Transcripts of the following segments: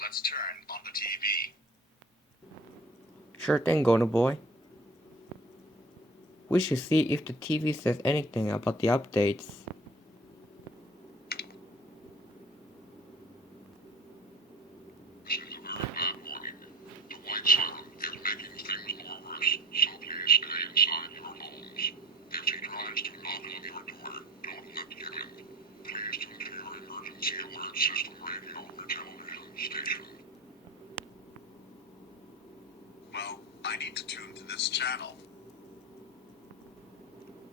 Let's turn on the TV. Sure thing, Golden Boy. We should see if the TV says anything about the updates. This is a very bad warning. The white siren is making things more worse, so please stay inside your homes. If she tries to knock on your door, don't let her in. Please tune to your emergency alert system radio or television station. Well, I need to tune to this channel.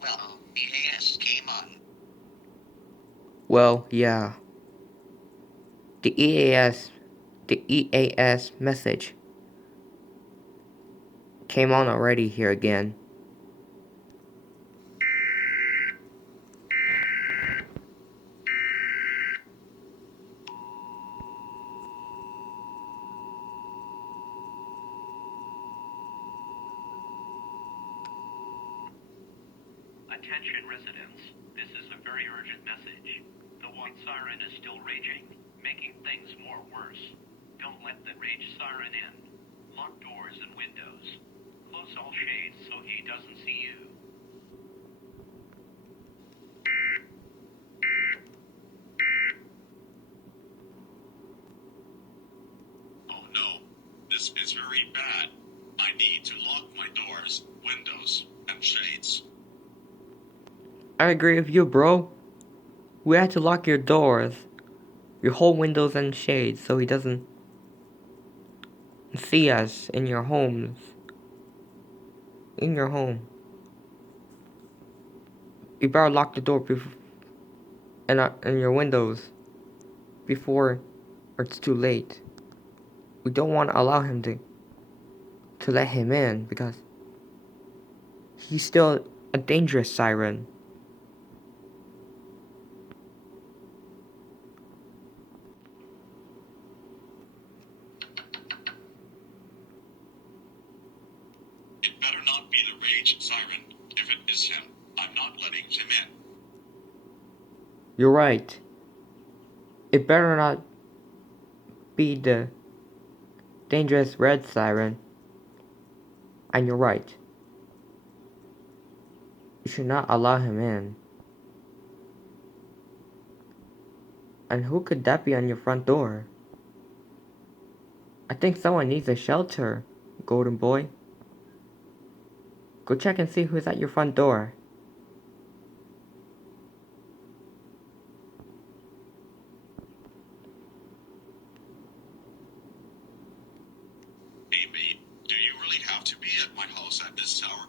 Well, BAS came on. Well, yeah. The EAS message came on already here again. Attention residents, this is a very urgent message. The white siren is still raging, making things more worse. Don't let the rage siren in. Lock doors and windows. Close all shades so he doesn't see you. Oh no, this is very bad. I need to lock my doors, windows, and shades. I agree with you, bro. We have to lock your doors, your whole windows and shades so he doesn't see us in your homes. In your home. You better lock the door and your windows before it's too late. We don't want to allow him to let him in because he's still a dangerous siren. It better not be the rage siren. If it is him, I'm not letting him in. You're right. It better not be the dangerous red siren. And you're right. You should not allow him in. And who could that be on your front door? I think someone needs a shelter, Golden Boy. Go check and see who's at your front door. Hey, babe, do you really have to be at my house at this hour?